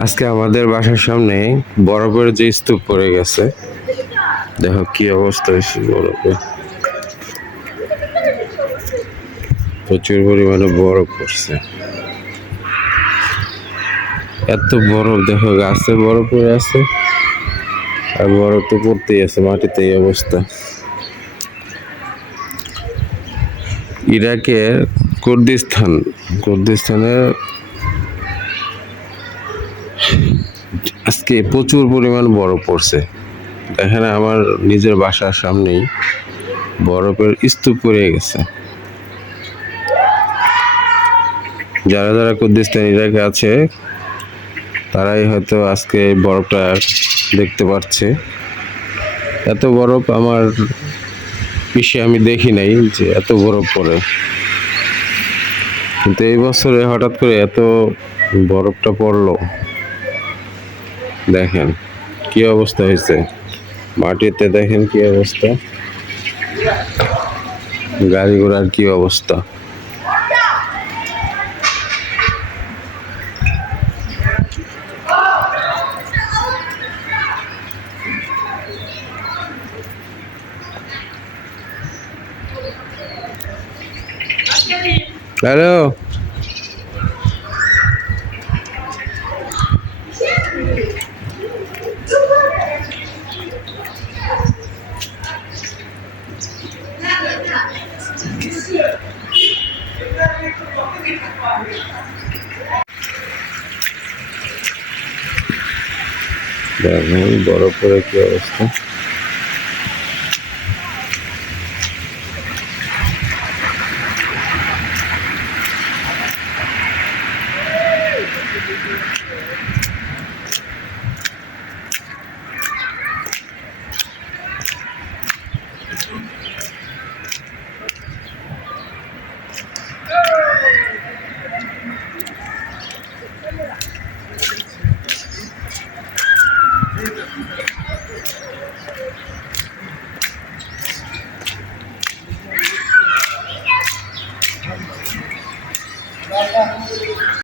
আজকে আমাদের বাসার সামনে বরফের যে স্তূপ পড়ে গেছে, দেখো কি অবস্থা হয়েছে। বরফে প্রচুর পরিমাণে বরফ পড়ছে। এত বরফ, দেখো গাছে বরফ পড়ে আছে আর বরফ তো পড়তেই আছে মাটিতে। এই অবস্থা। ইরাকের কুর্দিস্তানের আজকে প্রচুর পরিমাণ বরফ পড়ছে। এখানে আমার নিজের বাসার সামনেই বরফের স্তূপ পড়ে গেছে। যারা যারা কুর্দিস্তান ইরাকে আছে তারাই হয়তো আজকে বরফটা দেখতে পাচ্ছে। এত বরফ আমার বিশ্বে আমি দেখি নাই যে এত বরফ পড়ে, কিন্তু এই বছরে হঠাৎ করে এত বরফটা পড়লো। দেখেন কি অবস্থা হয়েছে মাটিতে, দেখেন কি অবস্থা, গাড়ি ঘোড়ার কি অবস্থা। হ্যালো, দেখেন বরফ পরে কি অবস্থা।